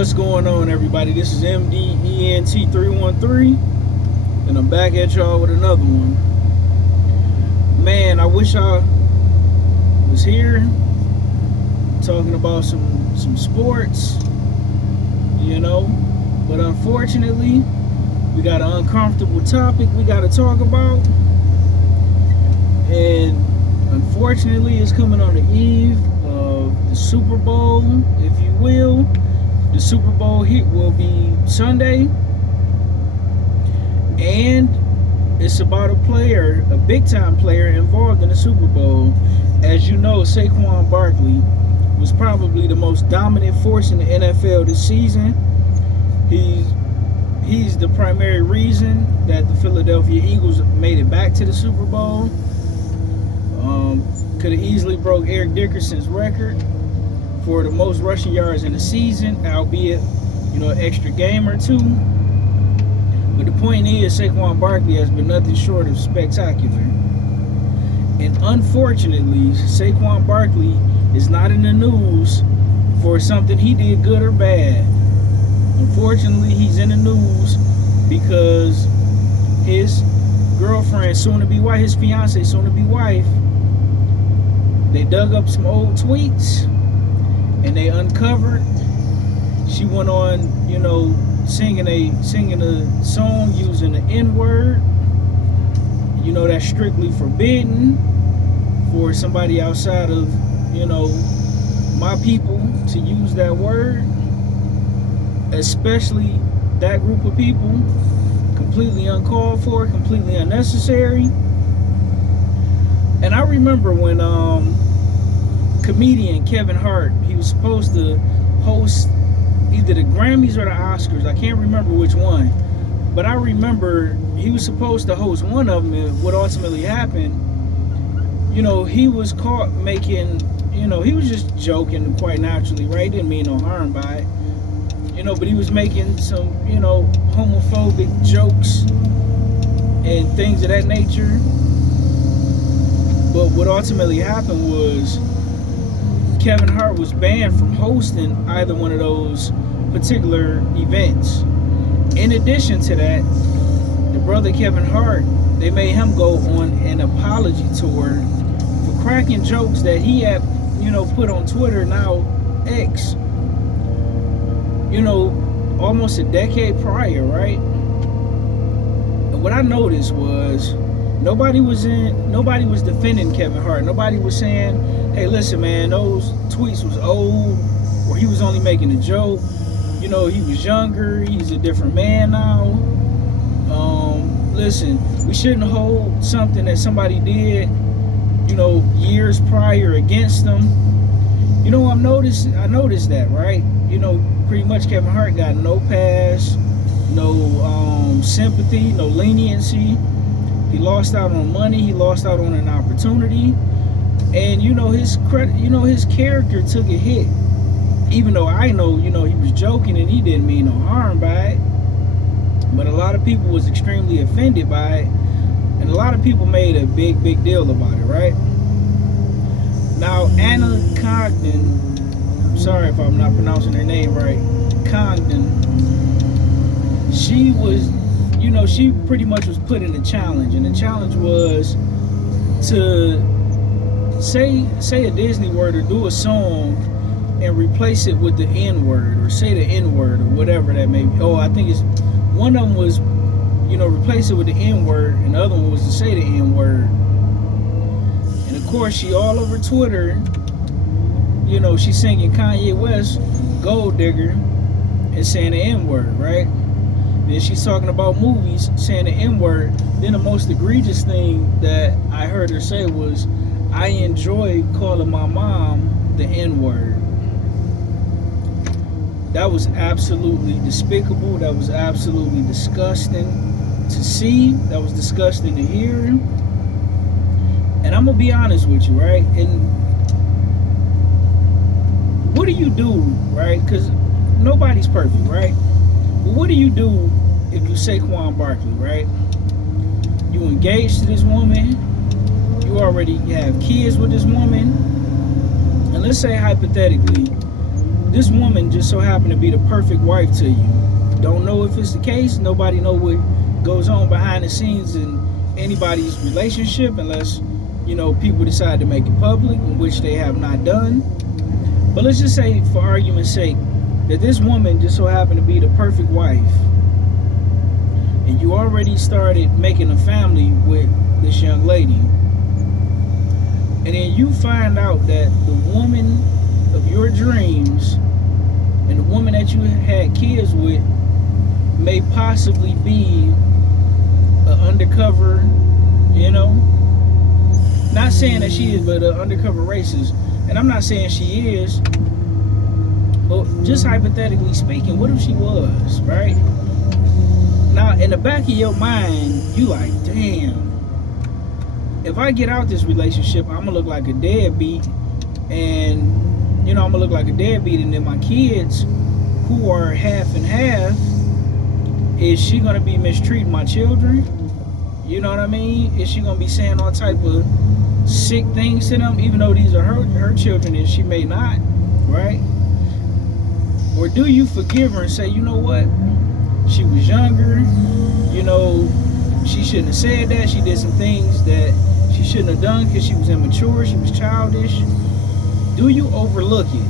What's going on, everybody? This is MDENT313, and I'm back at y'all with another one. Man, I wish I was here talking about some sports, but unfortunately, we got an uncomfortable topic we got to talk about, and unfortunately, it's coming on the eve of the Super Bowl, if you will. The Super Bowl hit will be Sunday, and it's about a player, a big-time player involved in the Super Bowl. As you know, Saquan Barkley was probably the most dominant force in the NFL this season. He's the primary reason that the Philadelphia Eagles made it back to the Super Bowl. Could have easily broke Eric Dickerson's record for the most rushing yards in the season, albeit, an extra game or two. But the point is, Saquon Barkley has been nothing short of spectacular. And unfortunately, Saquon Barkley is not in the news for something he did good or bad. Unfortunately, he's in the news because his girlfriend, soon-to-be wife, his fiance, soon-to-be wife, they dug up some old tweets and they uncovered she went on, singing a song using the N-word. That's strictly forbidden for somebody outside of, my people to use that word, especially that group of people. Completely uncalled for, completely unnecessary. And I remember when comedian Kevin Hart, he was supposed to host either the Grammys or the Oscars. I can't remember which one, but I remember he was supposed to host one of them, and what ultimately happened, he was caught making, he was just joking quite naturally, right? He didn't mean no harm by it, but he was making some, homophobic jokes and things of that nature. But what ultimately happened was Kevin Hart was banned from hosting either one of those particular events. In addition to that, the brother Kevin Hart, they made him go on an apology tour for cracking jokes that he had, put on Twitter, now X, almost a decade prior, right? And what I noticed was nobody was defending Kevin Hart. Nobody was saying, hey, listen, man, those tweets was old, or he was only making a joke. He was younger. He's a different man now. Listen, we shouldn't hold something that somebody did, years prior against them. I noticed that, right? Pretty much Kevin Hart got no pass, no sympathy, no leniency. He lost out on money. He lost out on an opportunity, and his credit, his character took a hit. Even though I know, he was joking and he didn't mean no harm by it, but a lot of people was extremely offended by it, and a lot of people made a big deal about it, right? Now, Anna Congdon, I'm sorry if I'm not pronouncing her name right, Congdon, she was, she pretty much was put in a challenge, and the challenge was to say a Disney word or do a song and replace it with the N-word, or say the N-word, or whatever that may be. Oh, I think it's, one of them was, replace it with the N-word, and the other one was to say the N-word. And of course, she all over Twitter, she's singing Kanye West, Gold Digger, and saying the N-word, right? Then she's talking about movies, saying the N-word. Then the most egregious thing that I heard her say was, I enjoy calling my mom the N-word. That was absolutely despicable. That was absolutely disgusting to see. That was disgusting to hear. And I'm going to be honest with you, right? And what do you do, right? Because nobody's perfect, right? But what do you do if you Saquon Barkley, right? You engaged to this woman. You already have kids with this woman. And let's say hypothetically, this woman just so happened to be the perfect wife to you. Don't know if it's the case. Nobody know what goes on behind the scenes in anybody's relationship unless, people decide to make it public, which they have not done. But let's just say, for argument's sake, that this woman just so happened to be the perfect wife, and you already started making a family with this young lady, and then you find out that the woman of your dreams and the woman that you had kids with may possibly be an undercover, not saying that she is, but an undercover racist. And I'm not saying she is, but just hypothetically speaking, what if she was, right? Now, in the back of your mind, you like, damn, if I get out this relationship, I'm gonna look like a deadbeat, and I'm gonna look like a deadbeat, and then my kids, who are half and half, is she gonna be mistreating my children? You know what I mean? Is she gonna be saying all type of sick things to them, even though these are her children, and she may not, right? Or do you forgive her and say, you know what? She was younger, she shouldn't have said that. She did some things that she shouldn't have done because she was immature, she was childish. Do you overlook it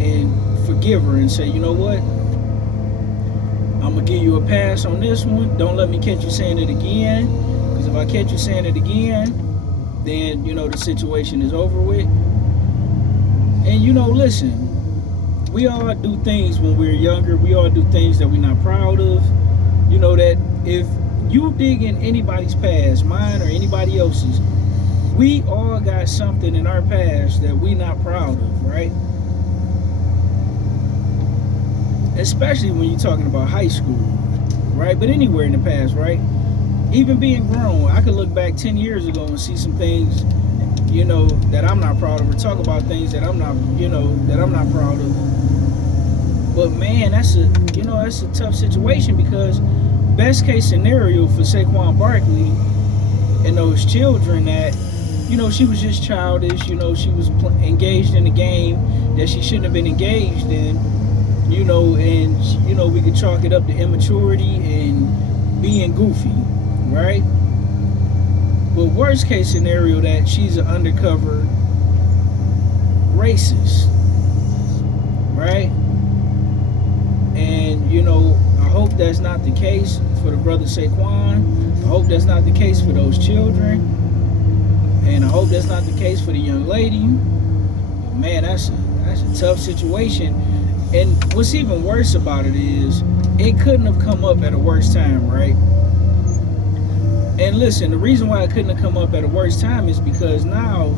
and forgive her and say, you know what? I'm gonna give you a pass on this one. Don't let me catch you saying it again. Because if I catch you saying it again, then the situation is over with. And listen, we all do things when we're younger. We all do things that we're not proud of. That if you dig in anybody's past, mine or anybody else's, we all got something in our past that we're not proud of, right? Especially when you're talking about high school, right? But anywhere in the past, right? Even being grown, I could look back 10 years ago and see some things, that I'm not proud of, or talk about things that I'm not, that I'm not proud of. But man, that's a tough situation, because best case scenario for Saquan Barkley and those children, that, she was just childish, she was engaged in a game that she shouldn't have been engaged in, and we could chalk it up to immaturity and being goofy, right? But worst case scenario, that she's an undercover racist, right? And I hope that's not the case for the brother Saquan. I hope that's not the case for those children, and I hope that's not the case for the young lady. But man, that's a tough situation. And what's even worse about it is, it couldn't have come up at a worse time, right? And listen, the reason why it couldn't have come up at a worse time is because now,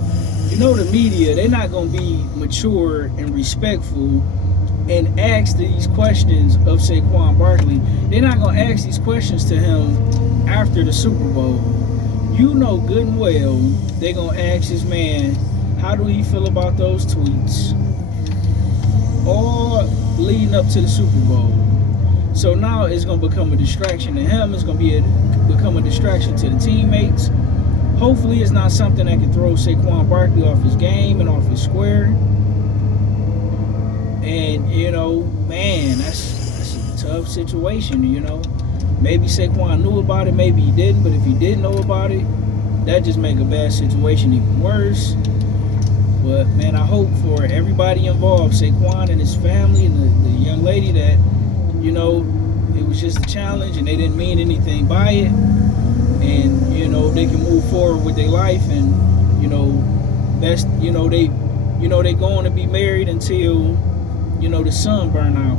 the media, they're not going to be mature and respectful and ask these questions of Saquon Barkley. They're not going to ask these questions to him after the Super Bowl. Good and well, they're going to ask this man, how do he feel about those tweets? All leading up to the Super Bowl. So now it's going to become a distraction to him. It's going to become a distraction to the teammates. Hopefully it's not something that can throw Saquon Barkley off his game and off his square. And, man, that's a tough situation, Maybe Saquon knew about it, maybe he didn't. But if he didn't know about it, that just make a bad situation even worse. But, man, I hope for everybody involved, Saquon and his family and the young lady, that, it was just a challenge and they didn't mean anything by it. And, they can move forward with their life, and, that's, they going to be married until, the sun burn out.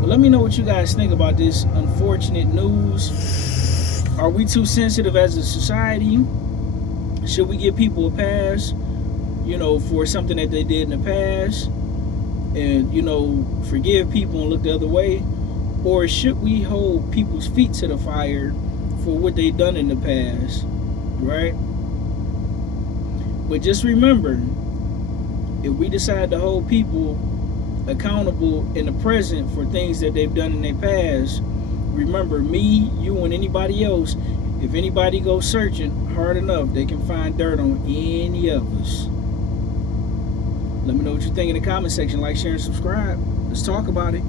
But let me know what you guys think about this unfortunate news. Are we too sensitive as a society? Should we give people a pass, for something that they did in the past, and, forgive people and look the other way? Or should we hold people's feet to the fire for what they've done in the past, right? But just remember, if we decide to hold people accountable in the present for things that they've done in their past, remember, me, you, and anybody else, if anybody goes searching hard enough, they can find dirt on any of us. Let me know what you think in the comment section. Like, share, and subscribe. Let's talk about it.